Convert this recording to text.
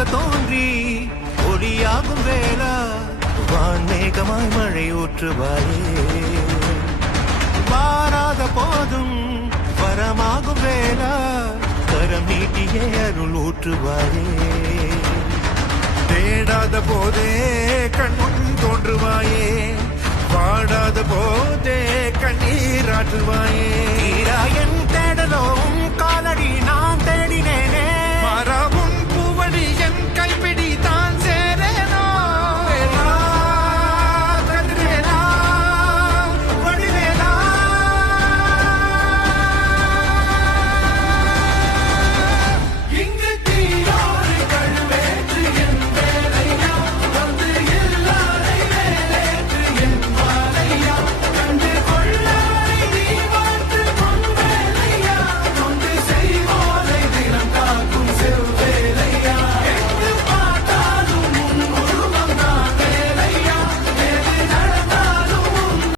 காக்க தோன்றி ஒளியாகும் வேளா வான்மேகமாய் மழை ஊற்றுவாயே வாராத போதும் வரமாகும் வேளா கரம் நீட்டியே அருள் ஊற்றுவாயே தேடாத போதே கண்முன் தோன்றுவாயே பாடாத போதே கண்ணீராற்றுவாயே என் தேடலும் காலடி நான் தேடினேனே மாறாம